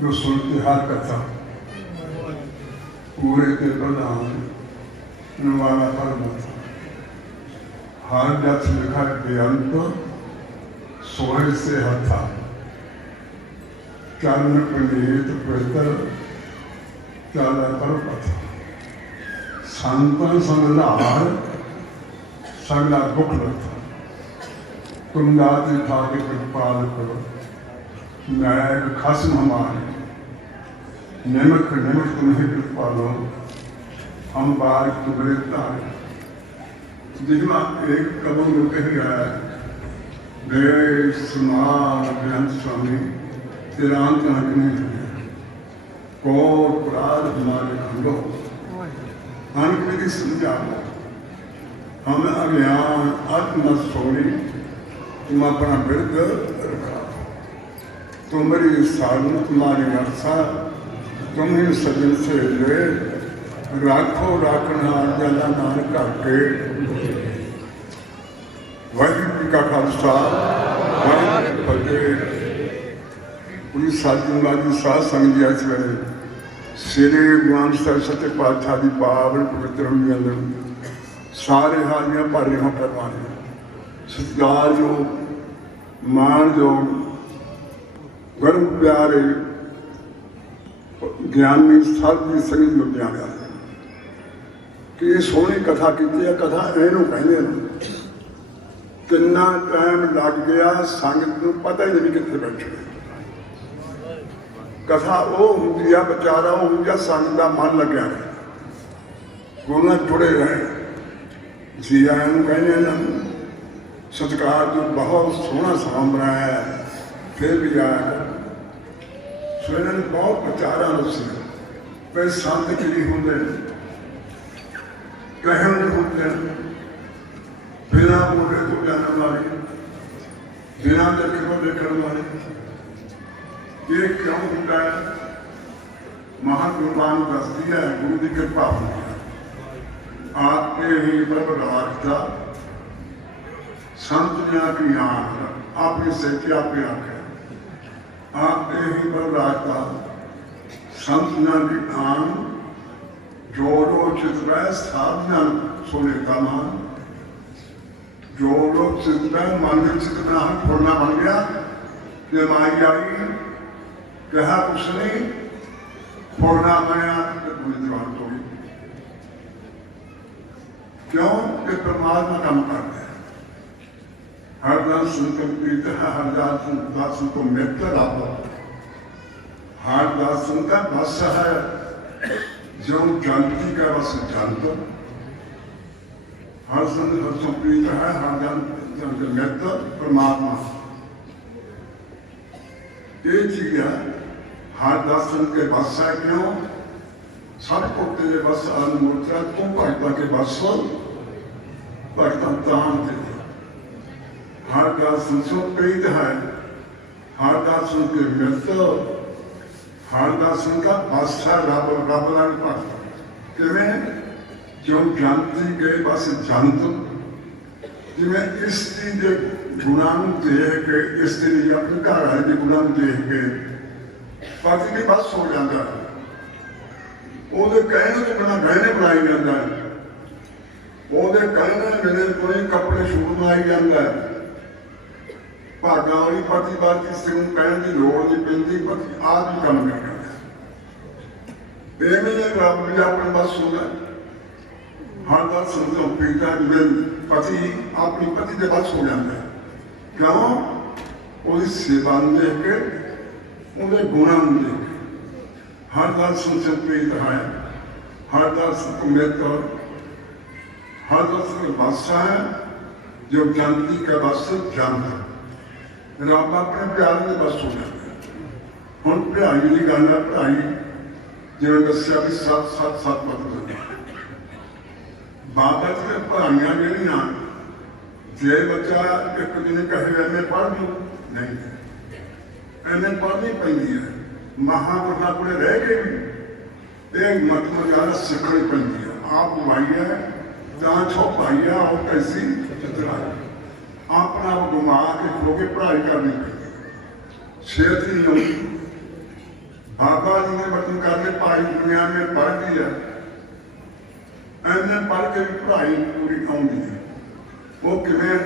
जो सुनती हर कथा पूरे के प्रधान नवाला पर्वत हर जथ लिखा बेअंत सोहर से हथा चरण पुनीत पवित्र चला पर्वत संतन संगलार सगला दुख लथा तुम दाती ठाके कृपाल करो नायक खसम हमारे निमक निमक तुम्हें कृपा लो हम बार तुम्हें तारे जिसमें एक कदम रुक ही आया गए समान बेअंत स्वामी तिरांत हटने कौर अपराध हमारे खंडो अनकृति समझाओ हम अज्ञान आत्म सोनी तुम अपना विरुद्ध रखा तुम्हारी साधन तुम्हारी आशा तुम ही सजन से ले राखो राखना जला नानक के वाहिगुरू का खालसा वाहिगुरू फतेह। पूरी साधुवादी साध संगत जी इस वेले श्री गुरु नानक साहिब सच्चे पातशाह की पावन पवित्र हुई अंदर सारे हाजियां भर रहे करवाने सत्कार जो मान जो गर्म प्यारे ज्ञानी साधी संगत जो जाणिया कि ये सोहनी कथा की कथा एनू कहते हैं किन्ना टाइम लग गया संगत को पता ही नहीं कितने बैठे कथा वो होंगी आ बचारा वो होंगी संगत का मन लग्या रहे गुरु नाल जुड़े रहे जी आया कहने ना सत्कार जो बहुत सोहना समा बनाया है फिर भी आया सो इन्होंने बहुत विचारा दसिया भाई संत की होंगे कहन होंगे बिना बोले तो जानने वाले बिना देखे को देखने वाले ये क्यों होता है महागुरुवान दसती है गुरु की कृपा होती है आपके ही बरबराता संत ने की आंख आपने सेठी आपने आंख आपने ही बरबराता संत ने की आंख जोड़ो चित्र साधना सोने का मान जोड़ो चित्र मन में चित्र में हाथ छोड़ना बन गया कि माई आई कहा कुछ नहीं फोड़ना बनाया पूरी दीवार तोड़ी क्यों कि परमात्मा काम कर रहे हैं हर दास सुनकर प्रीत है हर दास सुनको मित्र लाभ हर दास सुनका बस है जो जानती का बस जानता हर संत हर प्रीत है हर दास मित्र परमात्मा ये चीज है हर दास के बस है क्यों सब को तेरे बस अनुमोचा तुम भगता के बस भगता दान दे हर दास सुन प्रीत है हर दास के मित्र हर दास का बस है रब रब नाल पास किवें जो जानती गए बस जानत जिवें स्त्री के गुणां देख के स्त्री अपने घर आए के गुणां देख के पति भी बस हो जाता है ਉਹਦੇ ਕਹਿਣੇ ਤੋਂ ਬਿਨਾਂ ਗਹਿਣੇ ਬਣਾਈ ਜਾਂਦਾ ਹੈ ਉਹਦੇ ਕਹਿਣੇ ਮੇਰੇ ਕੋਈ ਕੱਪੜੇ ਸ਼ੂਟ ਬਣਾਈ ਜਾਂਦਾ ਹੈ ਭਾਗਾਂ ਵਾਲੀ ਪਤੀ ਬਾਤ ਕਿਸੇ ਨੂੰ ਕਹਿਣ ਦੀ ਲੋੜ ਨਹੀਂ ਪੈਂਦੀ ਪਤੀ ਆਪ ਹੀ ਕੰਮ ਕਰ ਰਿਹਾ ਹੈ ਐਵੇਂ ਨੇ ਰੱਬ ਵੀ ਆਪਣੇ ਬਸ ਹੁੰਦਾ ਹਰ ਦਾ ਸੰਤੋਂ ਪੀਤਾ ਜਿਵੇਂ ਪਤੀ ਆਪਣੀ ਪਤੀ ਦੇ ਬਸ ਹੋ ਜਾਂਦਾ ਹੈ ਕਿਉਂ ਉਹਦੀ ਸੇਵਾ ਨੂੰ ਦੇਖ ਕੇ ਉਹਦੇ ਗੁਣਾਂ ਨੂੰ ਦੇਖ ਕੇ हर दास प्रीत है हर दास मित्र हर दास बादशाह है जो जानती का बस जानता रब अपने प्यार में बस हो जाता है हम पढ़ाई की गल है पढ़ाई जिन्हें दसिया भी 7 मतलब बाबत में पढ़ाइया जड़िया जे बच्चा एक दिन कहे एम ए पढ़ लू नहीं एम ए पढ़नी पैंती है महापुरुषों को रह के भी एक मतलब ज्यादा सीखनी पड़ती है आप भाई है जहाँ छो भाई है और कैसी चित्रा अपना घुमा के खो के पढ़ाई करनी पड़ती सेहत नहीं होती। बाबा जी ने वतन करने भाई दुनिया में पढ़ दी है, एम पढ़ के भी पढ़ाई पूरी आती है। वो किमें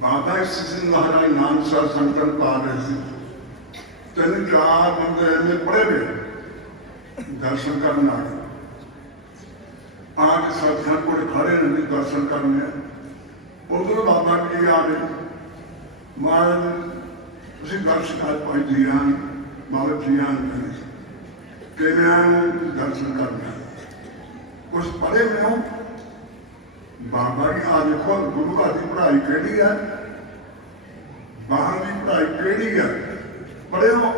बाबा इस महाराज नानसर संतन पा रहे थे, 3-4 बंदे एम पढ़े हुए दर्शन करने आ गए, आके सत्संग को खड़े नहीं दर्शन करने। उधर बाबा की आ गए, महाराज तुम दर्शन आज पाई जियान बाबा जियान कि दर्शन करना कुछ पढ़े में हो। बाबा की आ देखो गुरु घर की पढ़ाई केड़ी है, बाहर की पढ़ाई केड़ी है, पढ़े हो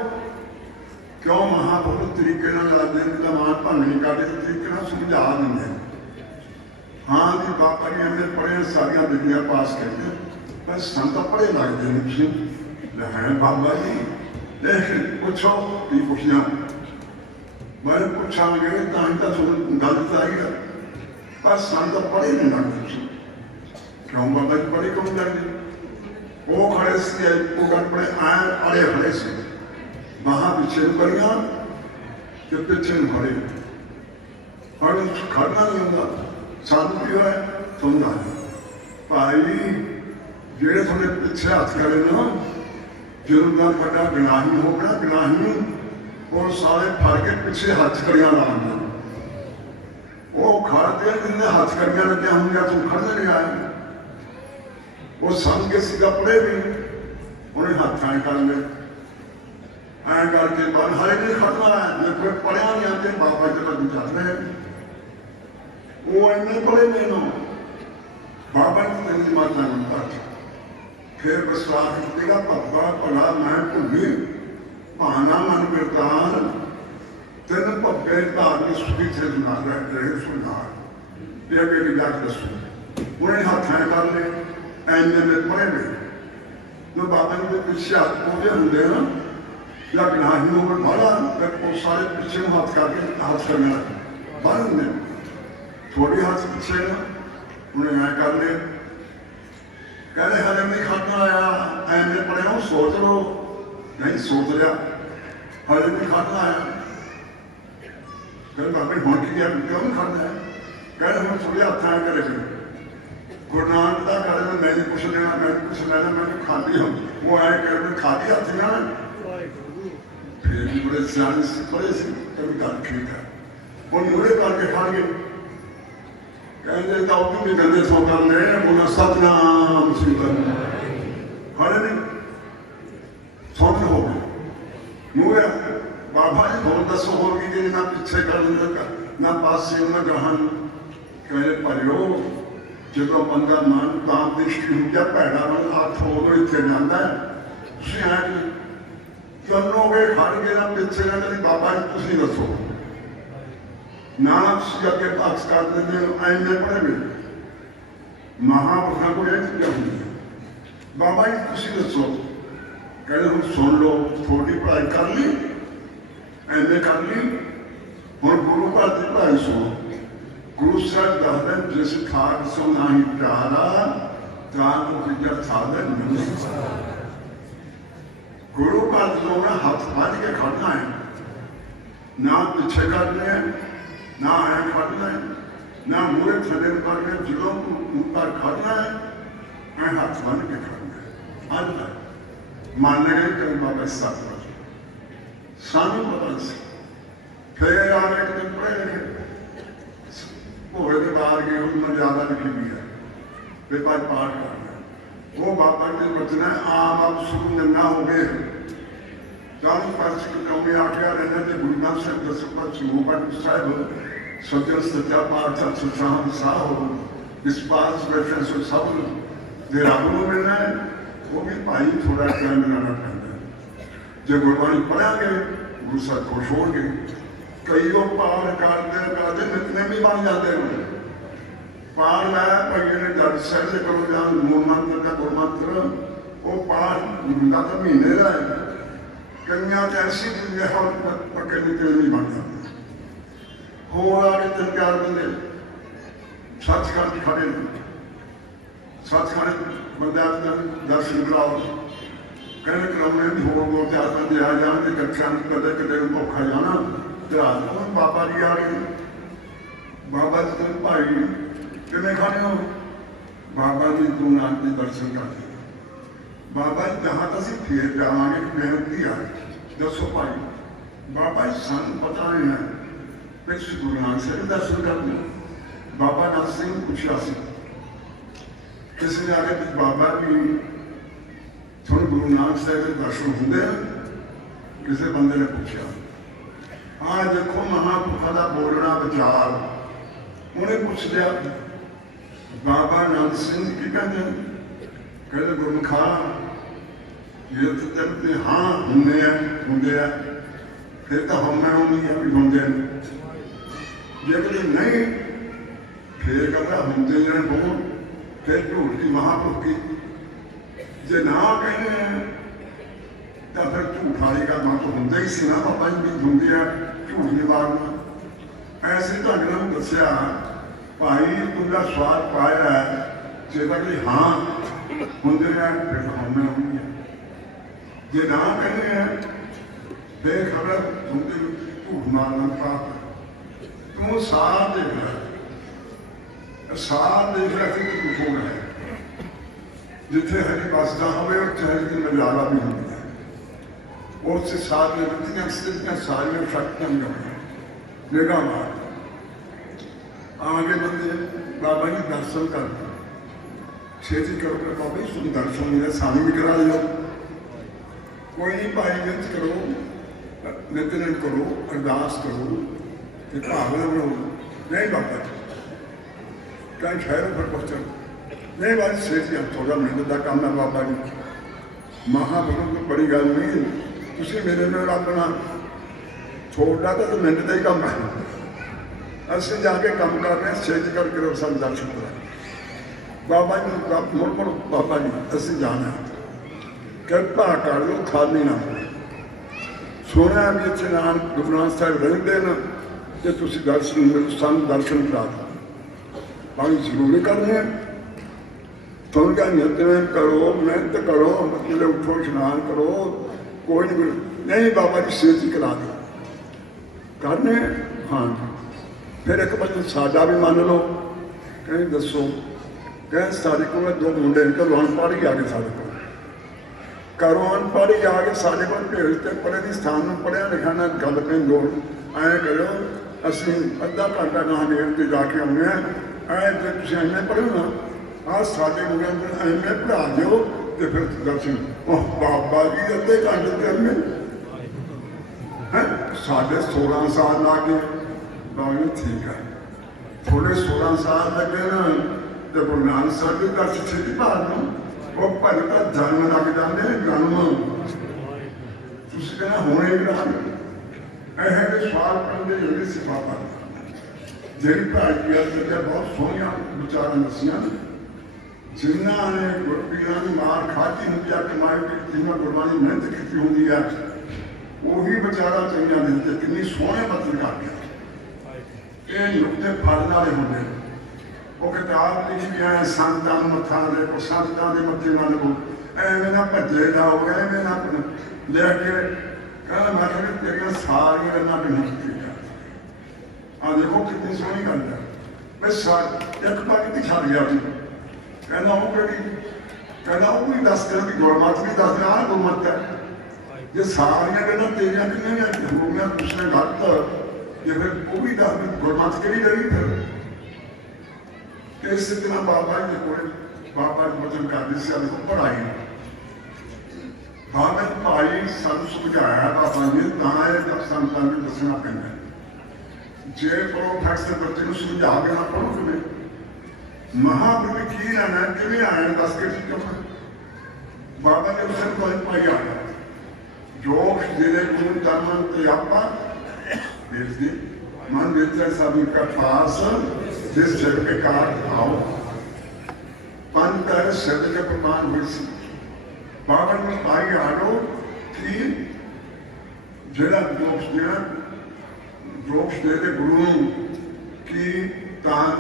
क्यों महापुरुष तरीके लाते मान भंग नहीं करते, तरीके समझा देंगे। हाँ जी बाबा जी एम पढ़े सारिया डिग्रियां पास करते, पर संत पढ़े लगते नहीं हैं बाबा जी। लेकिन पूछो की पुछना, मैं पूछा तो गल आई है, पर संत पढ़े नहीं लगते। क्यों बाबा जी पढ़े क्यों लगते? वो खड़े से पढ़े आए अड़े खड़े से वहां पीछे पढ़िया कि पीछे खड़े और खड़ना नहीं होता। सानू की है समझा भाई जेड़े थोड़े पिछे हाथ करे ना, जो बड़ा गनाही होगा गनाही और सारे फड़ के पिछे हाथ करिया लाना, वो खड़ते जिन्हें हाथ करिया लगे होंगे तुम खड़ने नहीं आए। वो समझ के सीधा पड़े भी उन्हें हाथ आए कर ले ऐ करके बाद हरे नहीं खड़ना है, मैं कोई पढ़िया नहीं आते बाबा जी तक चल रहे हैं। वो इन्ने पढ़े नहीं नो बाबा जी तेरी माता बनता फिर विश्वास किया पापा भला मैं भूली बहाना मन बिरदार तेन भब्बे धार्मिक सुखी थे सुना रहे सुना ये अगे जाके दसो। उन्हें हाथ ऐ कर ले ऐने में पढ़े में जो बाबा जी के पीछे हाथ पौधे होंगे ना या गनाही हो बड़ा वो सारे पीछे हाथ करके हाथ करने लगे बंद ने थोड़ी हाथ पीछे ना उन्हें ऐ कर ले कह रहे हरे नहीं खड़ना आया ऐने पढ़े हो सोच लो नहीं सोच लिया हरे नहीं खड़ना आया। कह बाबा हूँ की क्यों नहीं खड़ना है? कह रहे हम थोड़े हाथ आया करे गुरु नानक का करे मैं नहीं कुछ लेना मैं कुछ लेना मैंने खाली हूँ वो आए कह खाली हाथ ना फिर भी बड़े सियाने से पड़े से कभी गल ठीक है वो मुहरे करके खा गए कहते तो भी गंदे सौ कर ले बोला सतनाम श्री हरे नहीं सौन हो गए मुहरे बाबा जी बहुत दसो हो गई कि ना पीछे कर ना पासे ना गहन कहने परियो जो बंदा मन काम दृष्टि हो गया भैड़ा मन हाथ हो तो इतने जाता है चलोगे खड़ के ना पीछे ना कभी बाबा जी तुम दसो ना अगे पास कर देते ऐने पढ़े में महापुरुषों को यह चीजें होंगी बाबा जी तुम दसो कहते हम सुन लो थोड़ी पढ़ाई कर ली ऐने कर ली हम गुरु घर की पढ़ाई सुनो गुरु साहब दसद जिस ठाक सो ना ही प्यारा तार साधन नहीं। गुरु घर जो हाथ बज के खड़ना है ना पीछे करने हैं ना ऐ खड़ना है ना मुरे थले करने जिलों ऊपर खड़ना है ऐ हाथ बन के खड़ना है। आज तक मानने गए कभी बाबा साथ सानू पता से फिर आने के दिन पढ़े लिखे भोरे के बाहर गए उनमें ज्यादा लिखी भी है फिर पाठ करना वो बाबा के बचना है आम आप शुरू नंगा हो गए चालीस पास कौमी आठिया रहने थे गुरु नानक साहब दस पर समूह साहब सत्य सत्या पाठ सा हो इस पास बैठे से सब देराबू मिलना है वो भी भाई थोड़ा टाइम मिलाना पड़ता है। जब गुरबाणी पढ़ाएंगे गुरु साहब खुश होंगे कई लोग पार करते नितने भी बन जाते हैं पार लाया भाई ने जब सर करो जान मूल मंत्र का गुरु मंत्र वो पार गुरुदा तो महीने का है कन्या ऐसी पक्के निकल नहीं बन जाते हो आगे 3-4 बंदे सचखंड खड़े सचखंड बंदा दर्शन कराओ कहने कराने भी हो दो चार बंदे आ जाने कक्षा में कदे कदे धोखा जाना रात को बाबा जी आ गए बाबा जी ने भाई किमें खाने हो बाबा जी गुरु नानक के दर्शन करते बाबा जी जहाँ तक फिर जावे बेनती आ दसो भाई बाबा जी सन पता नहीं है फिर गुरु नानक साहब दर्शन करते बाबा नानक सिंह पूछा किसी ने आगे बाबा जी थोड़े गुरु नानक साहब के दर्शन होंगे किसी बंदे ने पूछा हाँ देखो महापुरुषों का बोलना विचार उन्हें पूछ लिया बाबा नानक सिंह की कहते गुरमुखा ये तो कहते हाँ होंगे फिर तो हम होंगी भी होंगे जे कभी नहीं फिर कहता होंगे जने हो फिर झूठ की महापुरुष की जे ना कहने तो फिर झूठ वाली का मत होंगे ही सी ना बाबा जी भी होंगे झूठ नहीं मारना ऐसे ढंग ने दसिया भाई तुमका स्वाद पाया है जे तक हाँ होंगे फिर हम होंगे जे ना कहने बेखबर होंगे झूठ मारना पाप तू साथ देख रहा साथ देख रहा कि झूठ हो रहा है जिथे हरी बसदा होवे उत्थे हरी की नजारा भी होंगी है उससे साथ में वृत्तियां स्थितियां सारियां शक्तियां भी निगाह मार आगे बंदे बाबा जी दर्शन करते छेती करो बाबा जी तुम दर्शन मिले सानू भी करा लो कोई नहीं भाई नित करो नित्य करो अरदास करो भावना बनाओ नहीं बाबा जी कहीं ठहरो फिर पहुंचो नहीं बात छेती अब थोड़ा मेहनत का काम है बाबा जी महापुरुष तो बड़ी गल नहीं तुम मेरे में अपना छोड़ा तो मेहनत का ही काम है असं जाके काम कर रहे हैं छेती करके सब दर्शन करा बाबा जी मुड़ मुड़ बाबा जी असं जाना कृपा कर लो खाली ना सुना भी इतने नाम गुरु नानक साहब रहते हैं तो तुम दर्शन सन दर्शन करा दो भाई जरूरी करने हैं तुम क्या नित्यनेम करो मेहनत करो मतलब उठो स्नान करो कोई नहीं बाबा जी सेती करा दो करने हाँ फिर एक बच्चे साडा भी मान लो कहीं दसो कहीं साढ़े को दो मुंडे घरों अनपढ़ ही आ गए साढ़े को घरों अनपढ़ ही आ गए साढ़े को भेजते पढ़े की स्थान में पढ़िया लिखा ना गल नहीं लोड़ ऐ करो असं अद्धा घंटा ना नेड़ से जाके आने ऐ जो तुम एम पढ़ो ना आज साढ़े मुंडे एम पढ़ा दो तो फिर दर्शन बाबा जी अद्धे घंटे के एम है साढ़े 16 साल ला के बाबा ठीक है थोड़े 16 साल लगे ना तो गुरु नानक साहब के दर्शन छेती भार में वो भले का जन्म लग जाते जन्म तुम कहना होने ही रहा है सवाल करने जल्दी सिफा पर जी भाई बहुत सोहनिया विचार दसिया जिन्होंने गुरपीर की मार खाधी होंगी है कमाई जिन्हें गुरबाणी मेहनत की होंगी है वही विचारा चंगिया दिखते कितनी सोहने बतन कर गया ये नुकते फल वाले होंगे वो किताब लिखी गया है संतां मत्था देखो संतां के मत्थे ना लगो एवं ना भजे जाओ एवं ना लेके कहना मैं कहना तेरिया सारिया गल्लां नहीं की आ देखो कितनी सोहनी गल है मैं एक पग की छड़ गया कहना वो कहना वो भी दस दिन की गुरमत भी दस दिन गुरमत है जे सारिया गल्लां तेरिया कितने हो गया उसने गलत जे फिर वो भी दस दिन गुरमत कही रही फिर इस तरह बाबा जी को बाबा जी वचन करते से देखो पढ़ाई बाबा भाई सब समझाया बाबा जी संतां ने दसना पैंदा जे पढ़ो फट से बच्चे को समझा के ना पढ़ो तुम्हें महाप्रभु की रहना किमें आया दस के क्यों बाबा ने उसे कोई पाई आया जोश जिले गुण धर्मन ते आपा बेचदी मन बेचा सभी का पास जिस जग के कार आओ पंतर शब्द के प्रमाण हुई सी बाबा ने पाई आलो कि जिला जोश दे गुरु की तान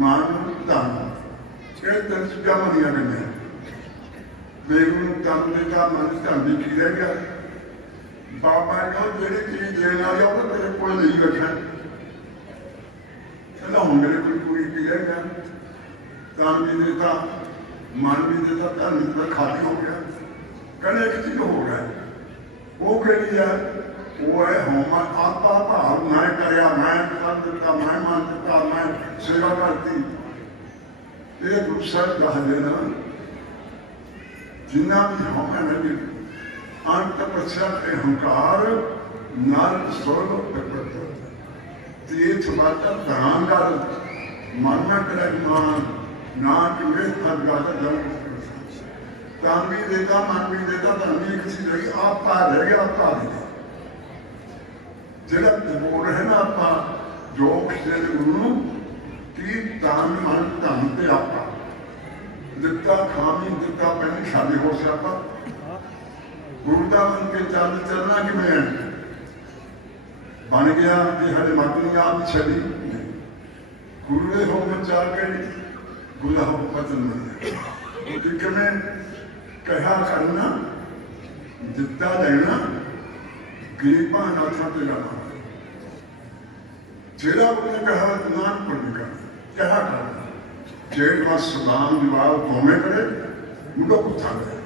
मान तान ये तीन चीजा मनिया गई बेगू तन देता मन धन भी की रह गया बाबा ने जी चीज देने वाली वो तेरे को नहीं बैठा चलो हम मेरे को पूरी की रह गया तन भी देता मन भी देता धन भी देता खाली हो गया कहने एक चीज हो गया वो कही है वो है होम आपा भाव मैं करया मैं कर दिता मैं मान दिता मैं सेवा करती ये गुस्सा कह देना जिन्ना भी होम है नहीं अंत पश्चात अहंकार नाल स्वर्ग प्रकट तीर्थ माता दान कर मन में करे मान ना कि वे फल गाता जन्म तन भी देता मन भी देता धन भी किसी रही आपा रह गया आपा भी ਜਿਹੜਾ ਬੋਲ ਰਹੇ ਨਾ ਆਪਾਂ ਜੋ ਕਿਸੇ ਦੇ ਗੁਰੂ ਨੂੰ ਕਿ ਤਨ ਮਨ ਧਨ ਤੇ ਆਪਾ ਦਿੱਤਾ ਖਾਮੀ ਦਿੱਤਾ ਪਹਿਲੀ ਸ਼ਾਦੀ ਹੋ ਸਿਆਪਾ ਗੁਰੂ ਦਾ ਬਣ ਕੇ ਚੱਲਣਾ ਕਿਵੇਂ ਬਣ ਗਿਆ ਇਹ ਹਲੇ ਮਾਤਨੀ ਆਪ ਛੜੀ ਗੁਰੂ ਦੇ ਹੁਕਮ ਚਾਲ ਕੇ ਗੁਰੂ ਦਾ ਹੁਕਮ ਬਚਨ ਮੰਨਿਆ ਕਿ ਕਿਵੇਂ ਕਹਿਆ ਕਰਨਾ ਦਿੱਤਾ ਲੈਣਾ ਗਰੀਬਾਂ ਨਾਥਾਂ ਤੇ ਲਾਣਾ ਜਿਹੜਾ ਉਹਨੇ ਕਹਾ ਨਾਮ ਪੜ੍ਹਨੇ का क्या करना जेठ मास सुदाम विवाह कौमे करे मुंडो कुत्था करे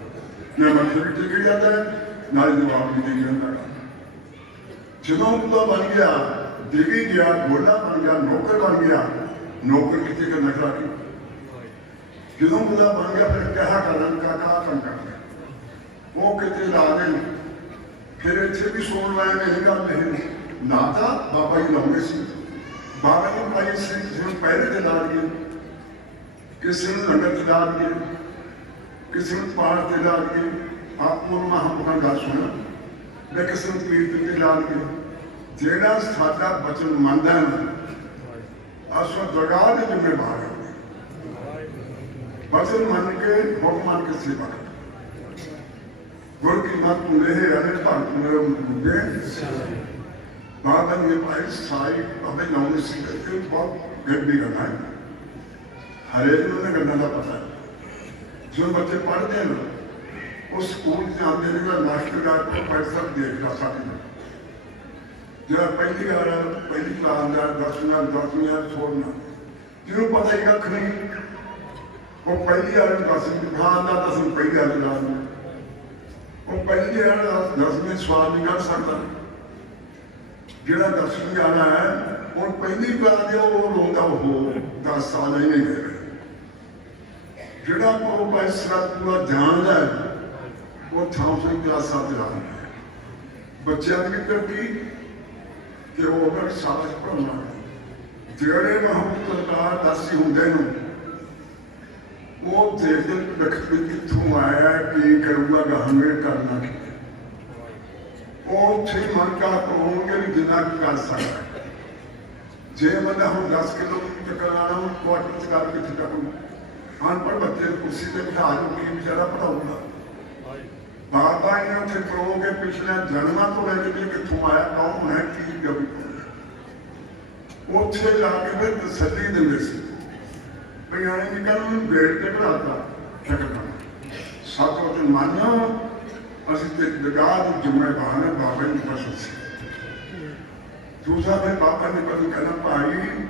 मैं मथे भी टिक जाता है नाल जवाब भी दे जाता ਜਦੋਂ ਉਹਦਾ ਬਣ ਗਿਆ ਦੇਵੀ ਗਿਆ ਗੋਲਾ ਬਣ ਗਿਆ ਨੌਕਰ ਬਣ ਗਿਆ ਨੌਕਰ ਕਿਤੇ ਕਰਨਾ ਕਰਾਂਗੇ ਜਦੋਂ ਉਹਦਾ ਬਣ ਗਿਆ ਫਿਰ ਕਿਹਾ ਕਰਨ ਕਾਕਾ ਕੰਮ ਕਰਨਾ ਉਹ ਕਿਤੇ ਲਾ ਦੇ ਫਿਰ ਇੱਥੇ ਵੀ ਸੁਣ ਲਾਇਆ ਨਹੀਂ ਗੱਲ ਨਹੀਂ ਨਾ ਤਾਂ ਬਾਬਾ ਜੀ ਲਾਉਂਦੇ ਸੀ बाबा ने भाई से किसी पहले दिला दिए किसी ने लंगर दिला दिए किसी ने पहाड़ दिला दिए आपको महापुराण गल सुना मैं किसी ने कीर्तन दिला दिए जेड़ा साडा बचन मनदा है अस दरगाह के जिम्मेवार है बचन मन के हुक्म मान के सेवा कर गुरु की मत ले रहने भगत मेरे बाबा ने भाई साई बाबे लाने से करके बहुत गड्डी करना है हरे उन्होंने करना का पता है जो बच्चे पढ़ते हैं ना उस स्कूल से आते हैं मास्टर का पैसा देखना सकते जो पहली बार पहली क्लास दसवीं छोड़ना जिन्होंने पता ही कख नहीं वो पहली बार दसवीं हाँ ना दसवीं पहली बार क्लास में वो पहली बार दसवीं सवाल नहीं कर सकता ਜਿਹੜਾ 10ਵੀਂ ਵਾਲਾ ਹੈ ਹੁਣ ਪਹਿਲੀ ਕਲਾਸ ਦੇ ਉਹ ਰੋਂਦਾ ਉਹ 10 ਸਾਲ ਹੀ ਨਹੀਂ ਗਏ ਜਿਹੜਾ ਕੋ ਪੈਸਾ ਪੂਰਾ ਜਾਣਦਾ ਹੈ ਉਹ ਥਾਂ ਕਲਾਸਾਂ ਤੇ ਲਾਉਂਦਾ ਹੈ ਬੱਚਿਆਂ ਦੀ ਤਰੱਕੀ ਕਿ ਉਹ ਅਗਰ ਸਾਲ ਪੜ੍ਹਨਾ ਜਿਹੜੇ ਮਹੰਤ ਸਰਕਾਰ ਦਾਸੀ ਹੁੰਦੇ ਨੂੰ ਉਹ ਦੇਖਦੇ ਵਿਅਕਤੀ ਕਿੱਥੋਂ ਆਇਆ ਕੀ ਕਰੂਗਾ ਗਾਹਵੇਂ ਕਰਨਾ ਉੱਥੇ ਮਨ ਕਾ ਕਹੋਗੇ ਵੀ ਜਿੰਨਾ ਕਰ ਸਕਦਾ ਜੇ ਬੰਦਾ ਹੁਣ 10 ਕਿਲੋਮੀਟਰ ਕਰਾਣਾ ਹੁਣ ਕੁਆਟਰ ਚ ਕਰ ਕਿੱਥੇ ਤੱਕ ਅਨਪੜ੍ਹ ਬੱਚੇ ਨੂੰ ਕੁਰਸੀ ਤੇ ਬਿਠਾ ਜੋ ਕੀ ਵਿਚਾਰਾ ਪੜਾਊਗਾ ਬਾਬਾ ਨੇ ਉੱਥੇ ਕਹੋਗੇ ਪਿਛਲੇ ਜਨਮਾਂ ਤੋਂ ਲੈ ਕੇ ਕਿੱਥੋਂ ਆਇਆ ਕੌਣ ਹੈ ਕੀ ਗਵੀ ਉੱਥੇ ਲਾ ਕੇ ਫਿਰ ਤਸੱਲੀ ਦਿੰਦੇ ਸੀ ਪਿਆਰੇ ਨੇ ਕੱਲ ਨੂੰ ਗੇਟ ਤੇ ਖੜਾਤਾ ਠਕਣਾ ਸਾਤੋਂ ਤੇ ਮੰਨੋ ਅਸੀਂ ਤੇ ਦਰਗਾਹ ਦੇ ਜ਼ਿੰਮੇਵਾਰ ਨੇ ਬਾਬਾ ਜੀ ਪਾਸ ਸੀ ਦੂਸਰਾ ਫਿਰ ਬਾਬਾ ਨੇ ਕਦੇ ਕਹਿਣਾ ਭਾਈ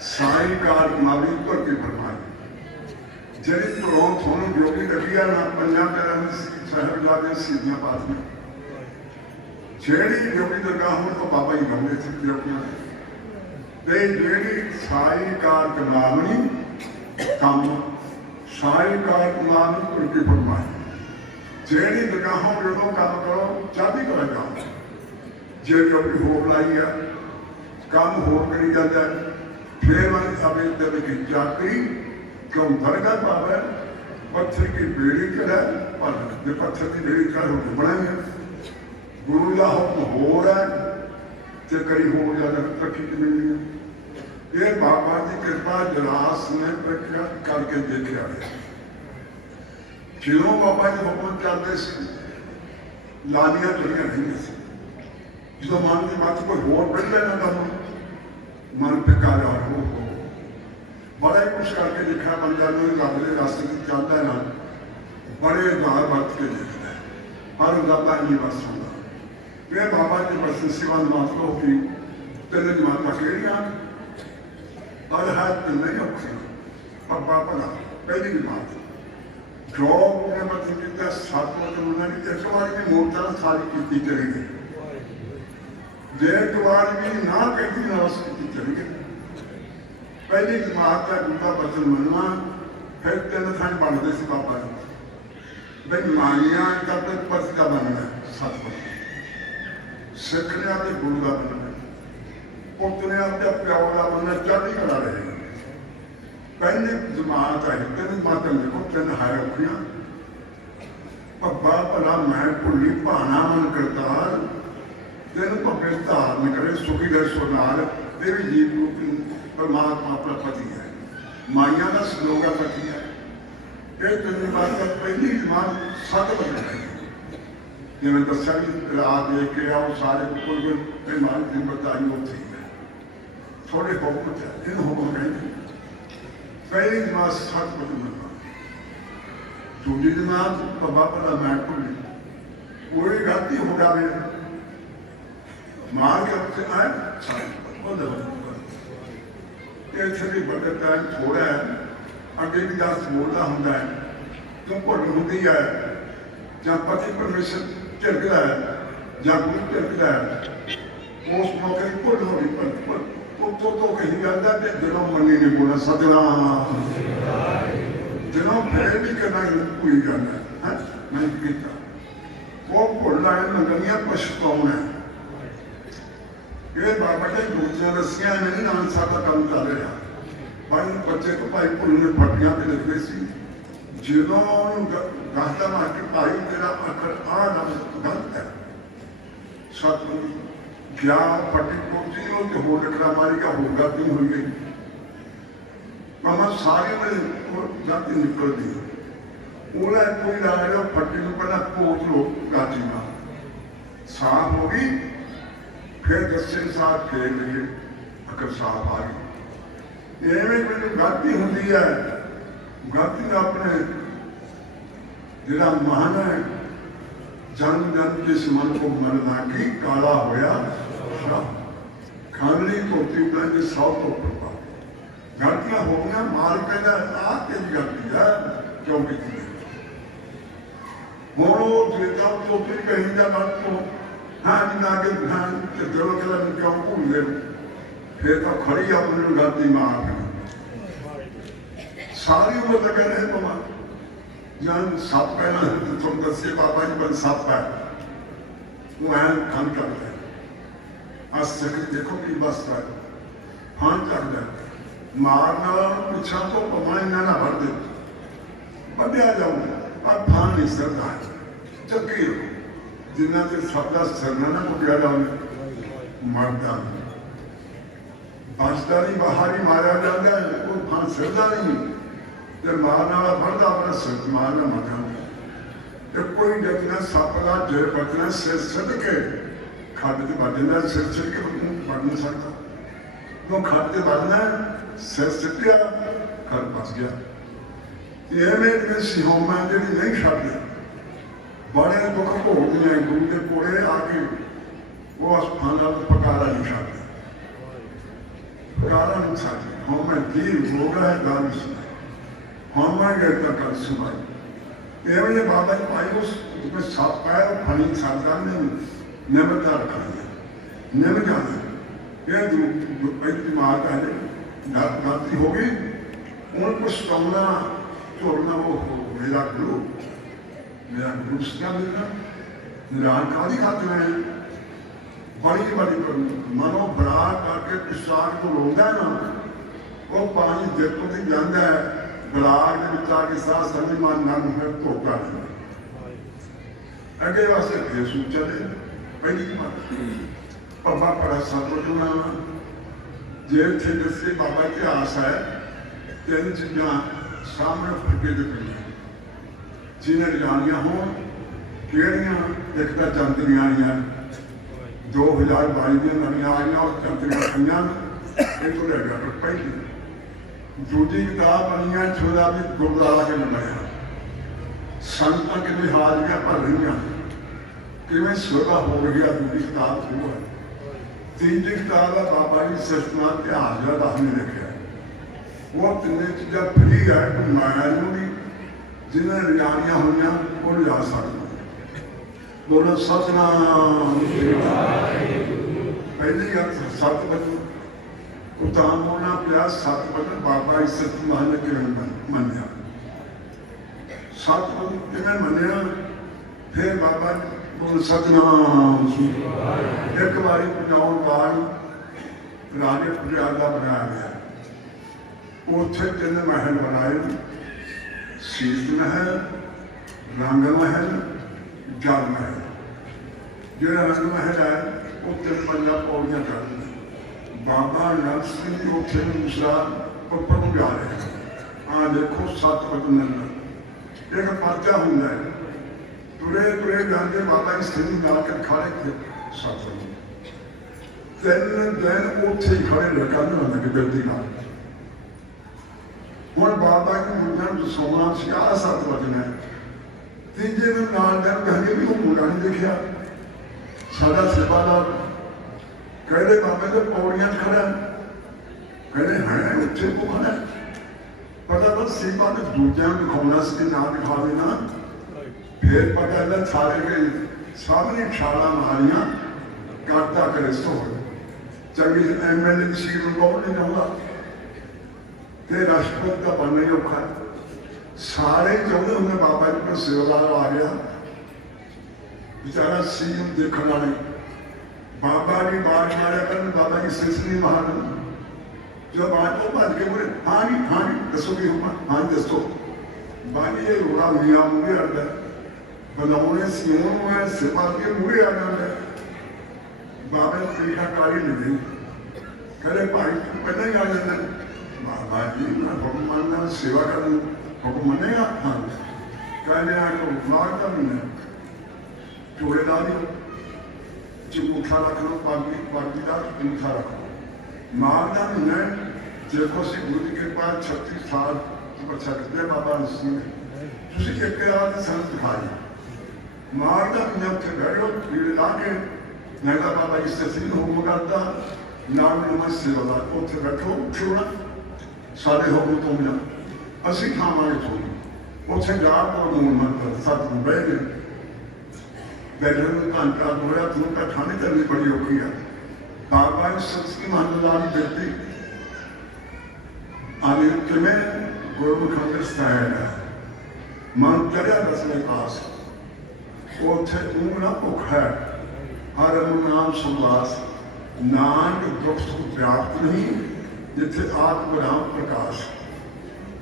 ਸਾਈ ਕਾਰ ਮਾਵੀ ਉੱਪਰ ਕੇ ਫਰਮਾਈ ਜਿਹੜੀ ਤੋਂ ਤੁਹਾਨੂੰ ਜੋਗੀ ਲੱਗਿਆ ਨਾ ਪੰਜਾਂ ਪੈਰਾਂ ਸਾਹਿਬ ਲਾਦੇ ਸਿੱਧੀਆਂ ਬਾਤ ਨੇ ਜਿਹੜੀ ਜੋਗੀ ਦਰਗਾਹ ਹੁਣ ਤੋਂ ਬਾਬਾ ਜੀ ਲਾਉਂਦੇ ਸੀ ਜੋਗੀਆਂ ਤੇ ਜਿਹੜੀ ਸਾਈ ਕਾਰ ਕਮਾਵਣੀ ਕੰਮ ਸਾਈ ਕਾਰ ਕਮਾਵਣੀ ਉੱਪਰ ਕੇ ਫਰਮਾਈ ਜਿਹੜੀ ਦਰਗਾਹੋਂ ਜਦੋਂ ਕੰਮ ਕਰੋ ਚਾਹਦੀ ਕਰੇਗਾ ਜੇ ਕੋਈ ਹੋਰ ਲਾਈ ਆ ਕੰਮ ਹੋਰ ਕਰੀ ਜਾਂਦਾ ਫਿਰ ਮੈਂ ਅਬੇ ਦੇ ਵਿੱਚ ਜਾਤੀ ਕਿਉਂ ਦਰਗਾਹ ਪਾਵੇ ਪੱਥਰ ਦੀ ਬੇੜੀ ਕਰਾ ਪਰ ਜੇ ਪੱਥਰ ਦੀ ਬੇੜੀ ਕਰ ਹੋ ਬਣਾਇਆ ਗੁਰੂ ਦਾ ਹੁਕਮ ਹੋਰ ਹੈ ਤੇ ਕਰੀ ਹੋਰ ਜ਼ਿਆਦਾ ਤਰੱਕੀ ਮਿਲਣੀ ਹੈ ਇਹ ਬਾਬਾ ਦੀ ਕਿਰਪਾ ਜਲਾਸ ਨੇ ਪ੍ਰਗਟ ਕਰਕੇ ਦੇਖਿਆ ਜਦੋਂ ਬਾਬਾ ਜੀ ਹੁਕਮ ਕਰਦੇ ਸੀ ਲਾਲੀਆਂ ਤੁਰੀਆਂ ਨਹੀਂ ਸੀ ਜਦੋਂ ਮਨ ਦੀ ਮੱਤ ਕੋਈ ਹੋਰ ਬਿੜ ਲੈਣਾ ਤਾਂ ਮਨ ਪਿਕਾਰਾ ਹੋ ਬੜਾ ਹੀ ਕੁਛ ਕਰਕੇ ਦੇਖਿਆ ਬੰਦਾ ਨੂੰ ਰੱਬ ਦੇ ਰਸਤੇ ਤੇ ਚੱਲਦਾ ਨਾ बड़े दाल वरत के देखता है, हर दाता नहीं बस होगा। वे बाबा जी बस सेवा मतलब कि तीन जमात खेलिया और है तीन ही औखियां। बाबा भला पहली जमात जो ने मतलब किया 7 वजन उन्होंने एक बार भी मोर्चा सारी की चली गई, एक बार भी ना कहती नाश की चली गई। पहली जमात का गुरदा बचन मनवा, फिर 3 थान बनते थे बाबा जी भाई मानिया का तो पद का बनना 7 वजन सिखने के गुरु का बनना, पुतने के प्याओ का बनना, चढ़ी करा रहे। पहली जमात आई 3 जमातें देखो 3 हाय औखियां। भब्बा भला मैं भुली भाना मन करतार, तेन भव्य धारण करे सुखी दे सोनार। ये भी जीव रूप परमात्मा अपना पति है, माइया का संयोग का पति है। ये 3 जमात का पहली जमात 7 बजे है। जिन्हें दसा भी रात लेके आओ सारे कोई मान दिन बताई होती है, थोड़े हुक्म थे इन हुक्म कहेंगे। पहली जमात 7 बजे मनवा, दूसरी जमात बाबा भला मैं भूली कोई गलती हो जाए मार के उससे आए इतनी बड़े टाइम थोड़ा है, अगे भी 10 बोलता होंगे तो भुल होंगी है, या पति परमेश्वर झिड़कता है या गुरु झिड़कता है, उस मौके भुल हो गई। पर तो कहीं जाता है दिनों मनी नहीं बोला सतनाम, दिनों फिर भी करना कोई जाना है नहीं किया वो भुलना है नगनिया पछताउना है। ये बाबा जी दूसरिया दसिया नहीं नानसा का काम चल रहा। भाई बच्चे तो भाई भुल ने फटियां पे लिखते सी, जो गाता मास्टर भाई तेरा अखर आ ना गलत है, सतगुरु क्या फटी पहुंची हो कि हो लिखना मारी का हो गलती हुई गई। मामा सारे में जाती निकल दी ओला कोई ला लो फटी को पहला पोच लो गाची में साफ होगी, फिर दस्से साथ फेर लिए अगर साफ आ गई। एवं कोई गलती होती है, गलती अपने जिला महान है जन्म जन्म जिस मन को मरना की काला होया खानली धोती उठाएंगे 100 तो प्रभाव। गलतियां हो गया मार कहना आ तेरी गलती है क्यों की थी मोरो देता तो फिर कहीं जा बात को हाँ जी ना के ध्यान के दिलों के लिए क्यों भूल गए, फिर तो खड़ी अपनी गलती मार सारी उम्र लगे रहे बाबा जान साफ पहना तुम दसिए बाबा जी बन साफ है वो है खान कर रहे आज सक देखो कि बस है हाँ चल जाए मारना पीछा तो पमाई ना भर दे बढ़िया जाऊंगा अब फान नहीं सकता है चक्की जिन्ना के सबका सरना ना को दिया जाऊंगा मरदा बास्तारी बाहरी मारा जाता है वो फान सरदा नहीं जब मारना वाला भरदा अपना सर मारना मत जाऊंगा। जब कोई जगना सापला जय बचना सिर सद के खाते से बढ़ना सिर सद के बढ़ नहीं सकता वो खाते बढ़ना सिर सटिया घर बच गया। ये में सिहोमा जी नहीं छाते बड़े दुख भोगते हैं गुरु के कोड़े आके वो स्थान पकारा नहीं छाते पकारा नहीं छाते हम मैं जीव होगा है गाल सुनाई हम मैं कहता कल सुनाई एवं ये बाबा जी भाई उसमें साफ पाया और फनी साधना ने नियमता रखा है नियम जाना ये दिमाग आ जाए गलती होगी उनको सताना तोड़ना वो मेरा गुरु क्या मिलना निराकारी खाते हैं बड़ी बड़ी मनो बड़ा करके पिशाच को रोकता है ना वो पानी देखो भी जाता है बलाग के विचार के साथ समीमान नाम है धोखा नहीं अगे वास्ते फिर सूचा दे पहली बात बाबा पड़ा सतवचना जे थे जिससे बाबा की आशा है 3 चीजा सामने फटे दे पी जिन्हें जानिया हो केड़ियां एक तो चंद्रियां आईया 2022 दी नवियां आईया और चंद्रियां आईया एक तो लगा पहली दूजी किताब बनिया छोरा भी गुरद्वारा के बनाया संतां किवें हाजरियां भर रही, किवें सेवा हो रही है। दूसरी किताब शुरू है, तीसरी किताब है बाबा जी सचनाथ इतिहास का दाखने लिखे। वो तीन चीज़ा फ्री है, कोई माया नहीं, जिन्हें लिजानिया हुई वो लिजा सकते। बोलो सतनाम। पहली गल सत बचन उताम होना पिया। सत बचन बाबा जी सचनाथ ने किवें मन्निया, सत बचन किवें मन्निया। फिर बाबा बोल सतनाम। एक बारी पहुँचाने बाद राजे पंजाब का बनाया गया। उत्थे तीन महल बनाए, शीत महल, रंग महल, जल महल। जो रंग महल है वो 53 पौड़ियां चढ़। बाबा नंद सिंह उत्थे दूसरा उपर जा रहे हैं। हाँ देखो 7 बचन एक पर्चा होंगे, तुरे तुरे जाते बाबा जी सिंह ला के खड़े थे। 7 तीन दिन उत्थे ही खड़े रखा लगे बेदी नाल। हुण बाबा जी मुंडा सोना से 7 बचन है। तीजे दिन नाल दिन कहेंगे भी वो मुंडा नहीं देखा साडा सेवादार। कहते बाबा तो पौड़ियां खड़ा, कहते है उत्थे को खड़ा। पता बस सेवा तो दूजिया दिखाना से ना दिखा देना। फिर पता लगा सारे के सामने छाला मारिया करता करे सो चंगी MLA की सीट में कौन नहीं चाहता। तो राष्ट्रपति का बनना ही औखा। सारे चाहते हमने बाबा जी पर सेवादार आ गया, बेचारा सीएम देखना नहीं। बाबा जी बार मारे कर बाबा जी सिलसिले मार जब आज भज के बोले हाँ जी दसो भी होगा। हाँ जी दसो। बाजी ये रोड़ा मियाँ मुझे आता बनाने सीओं है सेवा के मुझे आ जाता है। बाबा ने तरीका कारी नहीं करे भाई पहले ही आ जाता है। बाबा जी मैं हुक्म मानना सेवा कर हुक्म मनेगा। हाँ कहने आको मार का भी नहीं चोड़ेदारी अंगूठा रख लो, पागी का अंगूठा रख लो। मारदा महीना देखो सी गुरु की कृपा 36 साल बच्चा करते बाबा सिंह तुम एक रात सन दिखाई। मारदा महीना उत्थे बैठो भीड़ ला के मैं बाबा जी से हुक्म करता नाम नमः सेवा उत्थे बैठो उठो ना सारे हुक्म तो बिना असी खावे थोड़ी। उत्थे जाकर मूल मंत्र सत बह गए। बैठे में घंटा होया तुम तो खाने करनी बड़ी औखी है। बाबा जी सत्संग महाराज व्यक्ति आने में गुरमुख है मन चढ़िया दसवें पास उथे ऊंगना भुख है हर नाम सुवास नानक दुख सुख व्याप्त नहीं जिथे आत्म राम प्रकाश।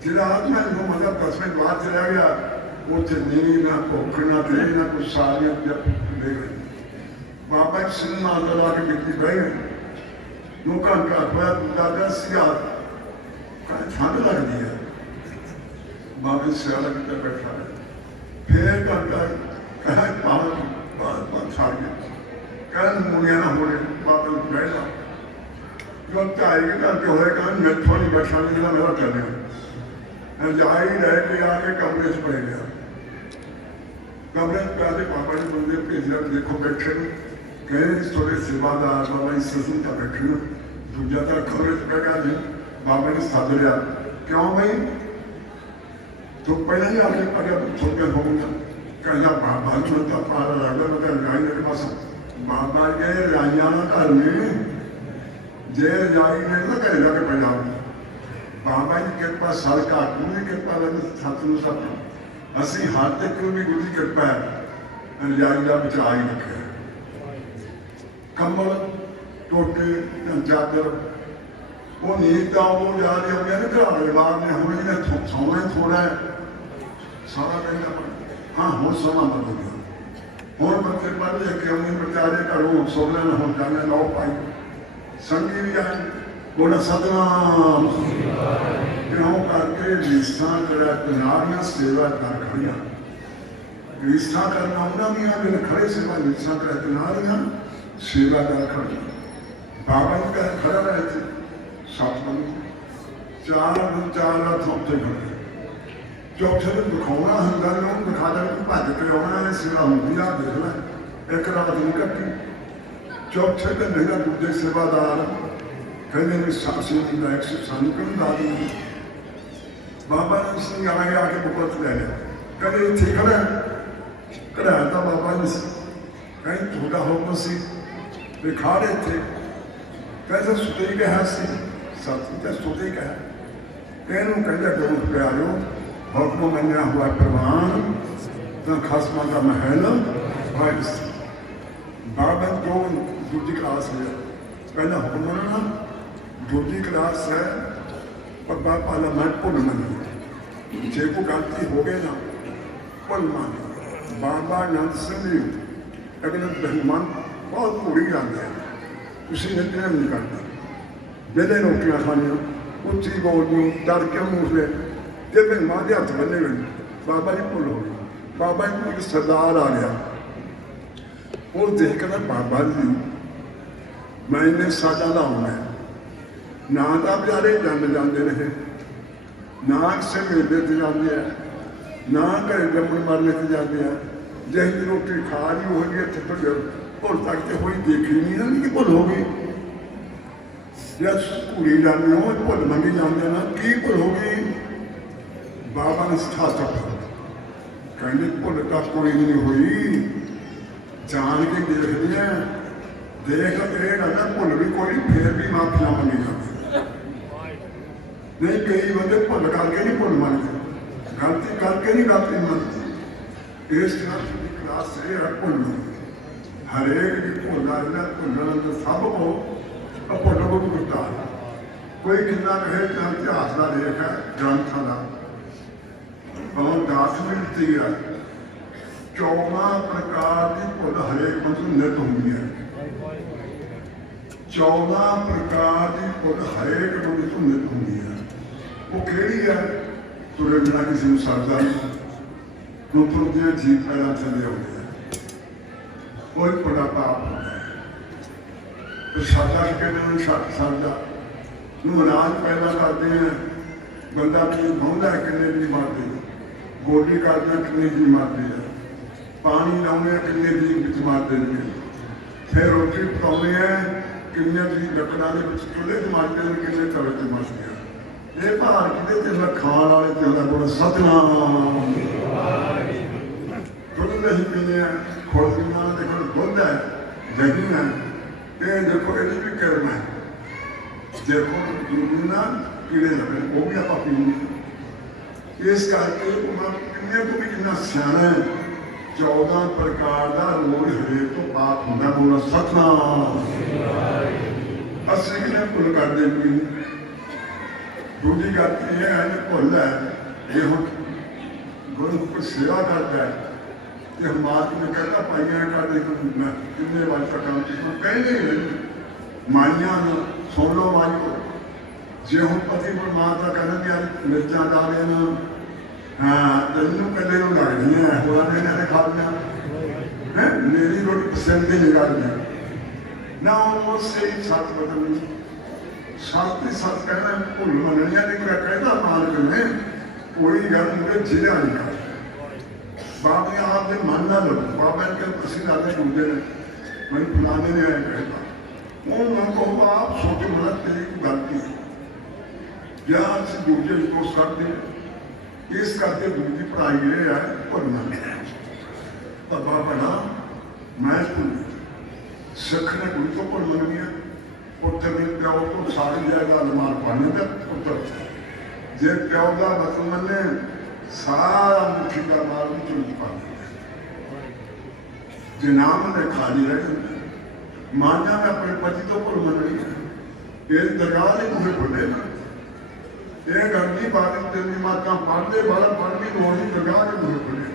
जिला आत्मा जो मतलब 10वें द्वार चला गया उत्थे नींद ना भुख ना तेज ना कुछ सारियां ले गई। बाबा जी सिंह माता ला के बिजली बह गई। दो घंटा होया दादा सिया ठंड लगती है। बाबा सियाला कितना बैठा है। फिर घंटा कह पान छाड़ गया कह मुड़िया ना हो बाबा बह जा जो 2.5 घंटे होए कह मेथों नहीं बैठा नहीं जिला मेरा चले रजाई रह के आके कमरे से पड़ गया। कमरे पहले पापा ने बंदे भेजा देखो बैठे कहे थोड़े सेवादार बाबा जी ससुर का बैठे दूजा तो कमरे से बैठा नहीं। बाबा ने सद लिया क्यों भाई तो पहले ही आके अगर छोड़ के होगा कहना बाबा जी तो पारा लगता मतलब रजाई मेरे पास बाबा के रजाइया ना घर में जे रजाई ने तो घर जाके पंजाब बाबा जी कृपा सड़का गुरु कृपा लगे सत सत असी हर तक भी गुरु की कृपा है रजाई का बचा ही रखे। कंबल टोटे चादर वो नींद का वो जा रहे होंगे ना घर बार ने हमें इन्हें सोना थोड़ा है सारा कहना हाँ हो समा बदल गया। हूँ बच्चे पढ़ लिखे हमने बेचारे घरों सोने ना हो जाने लो पाई संगी भी आए बोला सतनाम क्यों करके रिश्ता करा किनारियां सेवा कर खड़िया रिश्ता करना उन्होंने मेरे खड़े सेवा रिश्ता करा किनारियां सेवा कर खड़िया। बाबा जी का खड़ा रहे थे 7 बंद 4 हाथों से खड़े चौथे दिन दिखाना होंगे लोग दिखा दें कि भज के आना है सेवा होंगी आ देख लै एक रात नहीं कटी चौथे दिन मेरा दूजे सेवादार कहने ने सासी लायक से सानू क्यों ला दी बाबा ने सिंह आके बुकत ले लिया कहते इतने खड़ा कढ़ाया तो बाबा ने कहीं थोड़ा हुक्म से खा रहे थे कहते सुते ही कहा साथी तो सुते ही कहा इनू कहते गुरु प्यारो हुक्म मनिया हुआ प्रवान तो खसमा का महल भाई बाबा दो दूसरी क्लास है पहला हुक्म मनना दूसरी क्लास है और बाबा वाला मैं भुल मनी जे को गलती हो गई ना भुल मानी बाबा नंद सिंह अगले बहमान बहुत भूड़ी जाता है उसी ने प्रेम नहीं करता बेले रोटियां खानिया उच्ची बोलनी डर के मुँह से जब मेरे माँ के हथ बने गए बाबा जी भुल हो गई बाबा जी को एक सरदार आ गया वो देख कर बाबा जी मैं इन्हें साजा का आना है ना तो बेचारे जम जाते रहे ना किसी मेले से जाते हैं ना घर जमन मरने से जाते हैं जही रोटी खा ली हो गई इतने तो भुल तक तो कोई देखी नहीं ना कि भुल हो गई जब स्कूली जाने हो भुल मंगी जाते ना की भुल हो गई बाबा ने सिखाता कहने भुल तो कोई नहीं हुई जान के देखनी है देख ना भुल भी कोई फिर भी माफिया मंगी जाती नहीं कई बंदे भुल करके नहीं भुल मनते गलती करके नहीं गलती मनती इस क्लास से भुल हरेक की भुलना भुलना सब को भुल को भी करता कोई कितना कहे इतिहास का लेख है ग्रंथों का बहुत 10 मिनट है 14 प्रकार की भुल हरेक बंद नित होंगी है 14 प्रकार की भुल हरेक बंद तो नित होंगी है वो केड़ी है तुरे बिना किसी को सरदा तुरदियां जीप पैदा चले आते हैं कोई बड़ा पाप होता है तो सादा कहते सादा अनाज पैदा करते हैं बंदा भी बहुंदा है किन्ने भी मारते हैं गोली करते हैं किन्ने भी मारते हैं पानी लाने किन्ने भी मारते हैं फिर रोटी पकाने हैं किन्ने भी लकड़ा के चूल्हे च मारते हैं किन्ने तवे च मारते हैं ये भार कि खाण वाले तेल बोले सतनाम दुध नहीं पीने खोलना देखो दुध है दही है ये देखो ये भी करना है देखो ना कीड़े लगे वो भी आप पीने इस करके किन्ने को भी कितना सियाना है 14 प्रकार का रोज हरेक तो पाप होंगे बोला सतनाम असली किन्ने भुल कर देंगे दूसरी गल ये है भुल है ये हम गुरु को सेवा करता है ये मात में कहता पाइया कर दे किन्ने वाल का काम कहने माइया सुन लो माइयो जे हम पति परमात्मा कहते यार मिर्चा डाले ना हाँ तेन कले लगनी है होना ने खा लिया है मेरी रोटी पसंद ही निकाल लिया ना उससे सच बदलनी सच की सच कहना भुल मननिया नहीं कहता मालिक ने कोई गल मुझे जिला नहीं कर बाबा आप मन ना लो बाबा के प्रसिद्ध आते डूबे ने मैं फलाने ने आया कहता वो मन को आप सोचो बड़ा तेरी गलती या दूजे को सकते इस करके दूसरी पढ़ाई ये है भुलना तो बाबा ना मैं भुल सिख ने गुरु तो भुल मन गया पुत्र ने प्यो को सारी जायदाद मार पाने तक पुत्र जे प्यो का वचन मने सारा मुठी का माल भी चुन पा जे नाम ने खाली रहे मान्या में अपने पति तो भुल मन रही है ये दरगाह ने मुझे भुले ना ये गर्मी बात तेरी माता पढ़ने वाला पढ़ने लोड़ी दरगाह ने मुझे भुले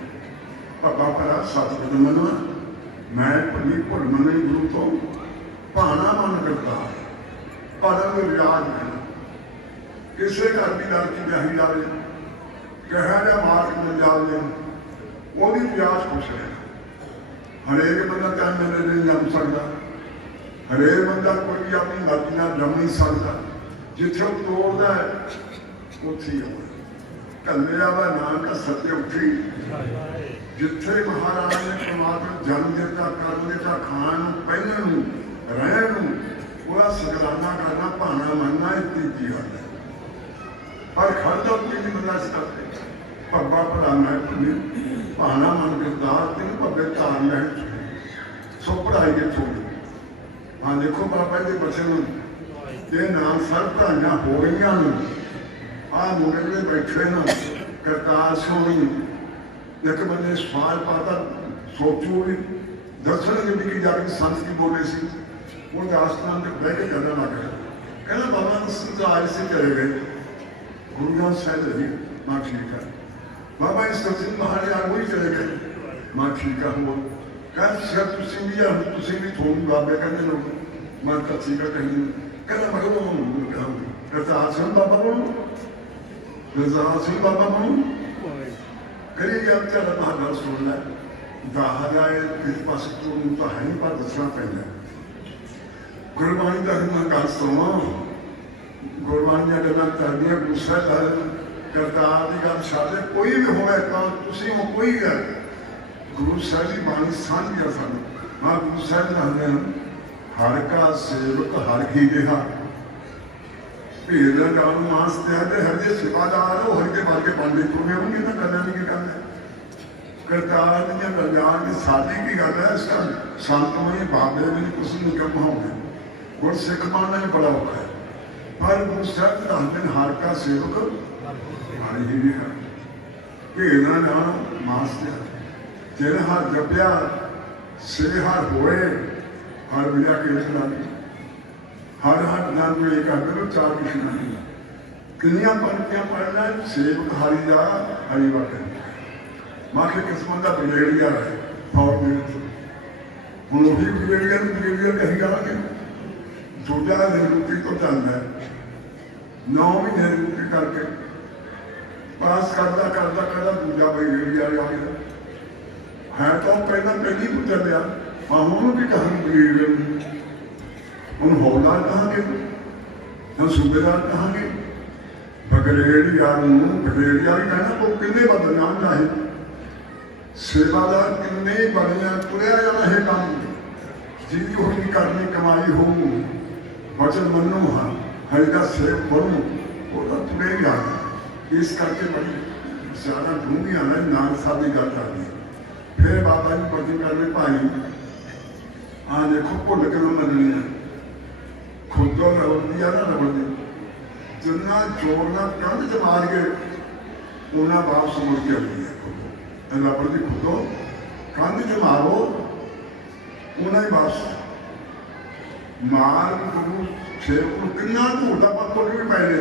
पापा परा सच बदल मनवा मैं भली भुल मन गुरु तो भाना मन करता पर रियाज करना किसी घर की लड़की ब्याही जाए कह जा मार्ग में जाए वो भी रियाज खुश है हरेक बंदा चाहे मेरे नहीं जम सकता हरेक बंदा कोई भी अपनी मर्जी ना जम नहीं सकता जिथे तोड़ता है उत्थे कलिया वा नानक सत्य उठी जिथे महाराज ने परमात्मा जन्म दिता कर्म दिता खाण पहनण रहन पूरा सगराना करना भाना मनना एक तीजी गल है पर खड़दा कोई नहीं बर्दाश्त करते भब्बा पढ़ाना भाना मन गिरदार तीन भब्बे धार लैन सो पढ़ाई के छोड़ी हाँ देखो बाबा जी बचन ये नाम सर पढ़ाइया हो गई आ मुंडे जो बैठे न करतार सोनी एक बंदे सवाल पाता सोचू भी दसणगे भी कि जाके संत की बोले सी वो आस्थान तक बह के करने लग गया कहना बाबा संसार से चले गए गुरु ग्रंथ साहिब रही माँ ठीक है बाबा इस सचिन महाराज यार वही चले गए माँ ठीक है वो कह सर तुम भी यार तुम भी थोड़ी बाबे कहने लोग माँ कच्ची का कहीं कहना मगर करतार सिंह बाबा बोलो रज़ा सिंह बाबा बोलो करिए अब चल महाराज सुन लै दाह जाए किस पास तो है नहीं पर दसना पैदा गुरबाणी का मैं गल सुना गुरबाणी गल्लां करदियां गुस्सा कर करतार की गल छड्ड कोई भी होवे तो तुसीं हो कोई है गुरु साहिब की बाणी साझी है सानूं मां गुरु साहिब दसदे हैं हर का सेवक हर की देहा भीड़ डाल मास त्यागे हर जे सेवादार हो हर के वर्गे बनते तुमे होंगे ना करना की गल है करतार दी गल्लां की साडी की गल है इस संतमई बाबे भी कुछ नहीं कम होंगे गुर सिख मानना भी बड़ा औखा है पर गुरु साहिब दसदे हर का सेवक हर ही देहा भीड़ डाल मास त्यागे जिन हर जपिया से हर होए हर मिला के सुनानी हर हर नाम जो एक आदमी चार की सुनानी किनिया पंक्तियां पढ़ना सेवक हरि जा हरि वाटे माँ के किस्मत का बिगेड़िया है और हूँ वही बिगेड़िया कही जाएंगे दूजा निवृत्ति तो चलता है 9 महीने निवृत्ति करके पास करता करता करता दूजा बिगेड़िया आ गया है तो पहला पहली को चलिया हूँ भी कहा बिगेड़िया हम हौलदार कहांगे हम सूबेदार कहांगे बगड़ेड़िया बगड़ेड़िया भी कहना तो किन्ने बदलना चाहे सेवादार किन्ने बदलिया तुरया जाना है काम जिंदगी होगी करनी कमाई हो वचन मनो हाँ हल्का सेव बनो वो तो तुरे जाना इस करके बड़ी ज्यादा ढूंढी आना नाम सादी गल करनी फिर बाबा जी पति करने पाई हाँ देखो भुल के मननी है खुदों रबड़ती है ना रबड़ती जिन्ना जोड़ना कंध च मार के उन्ना वापस मुड़ के आती है रबड़ती खुदों कंध च मारो उन्ना ही वापस मार गुरु सेवक को किन्ना झूठा पत्थर भी पैने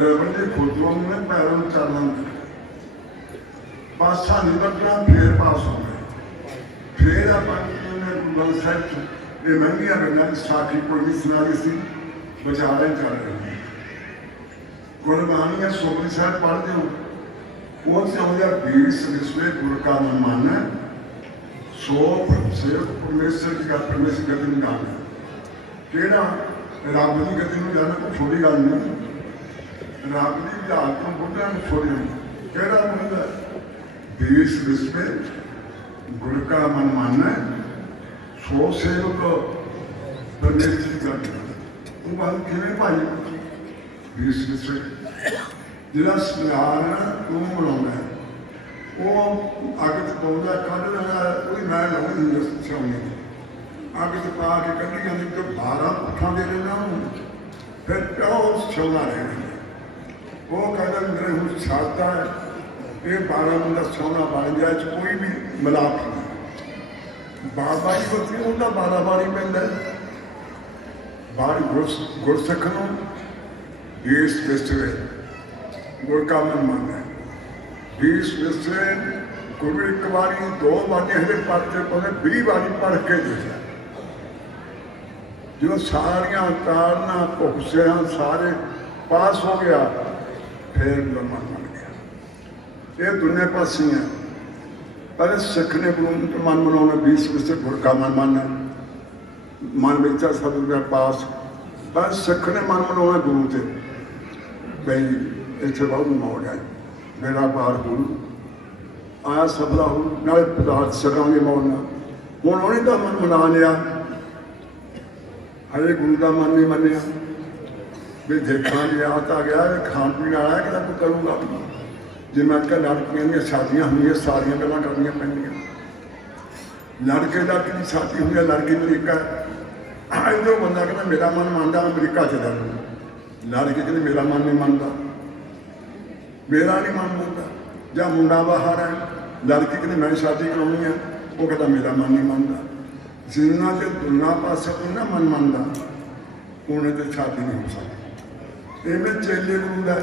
रबड़ती खुदों ने पैरों में चलना पासा नहीं बटना फिर पास हो गए फिर अपन गुरु साहिब ये महंगिया गल्लां साखी कोई नहीं सुना रही सी बचारे चल रही गुरबाणी सोमनी साहब पढ़ते हो वो चाहता 20 विश्वे गुरु का मन मानना सो सेवक परमेश्वर की गल परमेश्वर गति में जाना केड़ा रब की गति में जाना कोई छोटी गल नहीं रब की विधात को बुढ़ा छोड़ी नहीं केड़ा बोलता 20 विश्वे गुरु का मन मानना सो सेवक परमेश्वर की गल वो बात किमें भाई 20 विश्वे जिला स्नान तू बनाना है वो अग च पाँदा कढ़ लगा कोई मैं लाऊंगी छाऊनी अग च पा के कढ़ी जानी तो 12 पुट्ठा दे देना फिर प्यो छाउना रहना वो कहता मेरे हूँ छाता है ये 12 बंदा छाउना बन जाए कोई भी मिलाप नहीं बाबा जी बच्चे उनका 12 बारी पैदा बार गुरसिख नूं 20 विसवे गुर का मन मानना 20 विसवे गुरु एक बारी 2 बारी हरे पाते पौने 20 बारी पढ़ के देखा जो सारिया तारना भुगसिया सारे पास हो गया फिर मन बन गया ये दुनिया पासी है पर सिख ने गुरु मन मनाना 20 विसवे गुर का मन मानना मन बेचा सब पास पर सिख ने मन मनाना गुरु से बई इतने बहुत मौज है मेरा पार हो आया सफला हो नाले पदार्थ छकांगे मौन हूँ उन्हें तो मन मना लिया हरे गुरु का मन नहीं मनिया भी देखा गया आता गया खान पीन आया कि कुछ करूँगा जे मैं क्या लड़कियां दी शादियां होंगे सारिया गल्लां करनियां पैंदियां लड़के का कि शादी हुई है लड़की अमरीका जो बंदा कहना मेरा मन मानता अमरीका चला जाऊँ लड़की कहते मेरा मन नहीं मानता मेरा नहीं मन मानता या मुंडा बाहर है लड़की कहते मैं शादी करानी है वो कहता मेरा मन नहीं मानता जिन्ना के दुना पास उन्ना मन मानता उन्हें तो शादी नहीं हो सकती इवें चेले गुरु का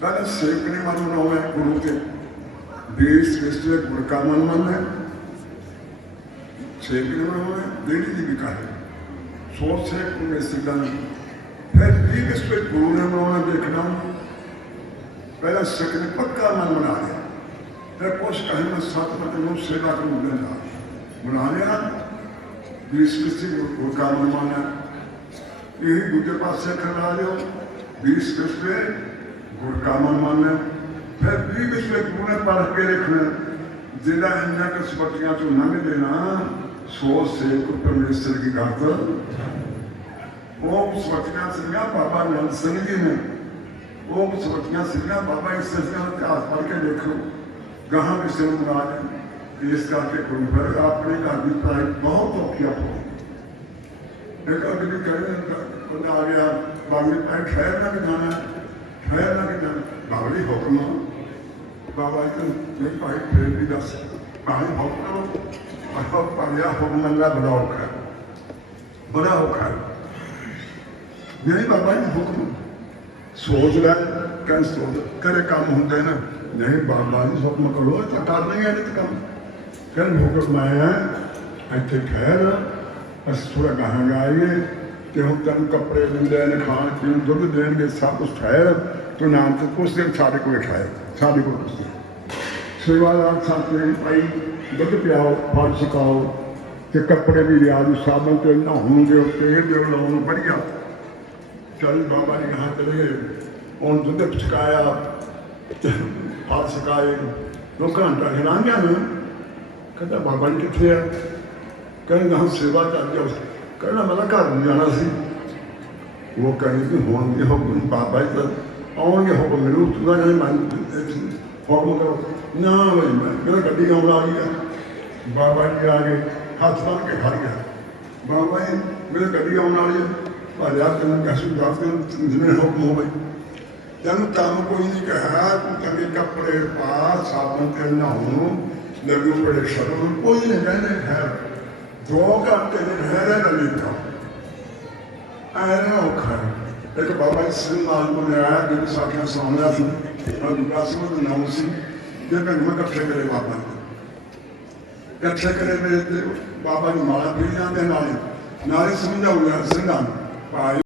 पहले सेवक ने मन मनाओ है गुरु के 20 कृष्ण गुरु का मन मन है सेवक ने मनाओ है देवी जी भी कहा सोच से उनमें सीधा नहीं फिर 20 कृष्ण गुरु ने मनाना देखना पहले सिख ने पक्का मन बना लिया फिर कुछ कहीं मैं 7 बजे सेवा करूँ देना बना लिया 20 कृष्ण गुरु का मन माना यही दूसरे पास से खड़ा लो 20 कृष्ण गुरु का मन मानना फिर भी पिछले गुरु ने पढ़ के रखना जिला इन्ना के स्पतियां तो नंग देना सो से परमेश्वर की गात ओम स्पतियां सिंह बाबा नंद सिंह जी ने ओम स्पतियां सिंह बाबा इस इतिहास पढ़ के देखो गहाँ विषय बना लें इस करके गुरु पर अपने घर की पढ़ाई बहुत औखी हो एक अगली करें बंदा आ गया बागी पाए ठहरना भी जाना ठहरना कि बाबा जी हुक्म बाबा जी नहीं भाई फिर भी दस भाई हुक्म पाया हुक्म अल्लाह बड़ा औखा बड़ा औखा नहीं बाबा जी हुक्म सोच रहा है कहीं सोच करे काम होंगे ना नहीं बाबा जी हुक्म करो तो कर नहीं है नहीं काम फिर हुक्म आया इतने ठहर अस थोड़ा गाह गाइए कि हम तेन कपड़े मिलते हैं खान पीन दुध देंगे सब कुछ ठहर तो नाम से कुछ दिन साढ़े को ठहर साढ़े को कुछ दिन सेवादार साथ भाई दुध पियाओ फल सिखाओ तो कपड़े भी लिया साबन से नहाओगे तेल जो लाओ बढ़िया चल बाबा जी यहाँ चले गए उन दुध सिखाया फल सिखाए तो घंटा खिला गया ना कहता बाबा जी कितने है कहने हम सेवा कर जाओ कहना मैं घर नहीं जाना सी वो कहीं कि होंगे हुक्म बाबा जी आउगे हुक्म मिलू तुझा नहीं मन हुक्म करो ना भाई मैं मेरा गड्डी आने आ गई बाबा जी आ गए हाथ बन के खड़ गया बाबा जी मेरे गड्डी आने वाली है पर यार तेन कैसे दस दिन जिन्हें हुक्म हो गई तेन काम कोई नहीं कहा तू चंगे कपड़े पा साबन तेल नहाओ लगू बड़े शर्म कोई नहीं कहने खैर 2 घंटे ने ठहरे ना लेता ऐना औखा एक बाबा जी सिंह नाल को आया जिन साखियां सुनाया सी और विकास में नाम सी ये मैं इकट्ठे करे बाबा इकट्ठे करे मेरे बाबा जी माला पी जाते नाले समझाऊंगा सिंह भाई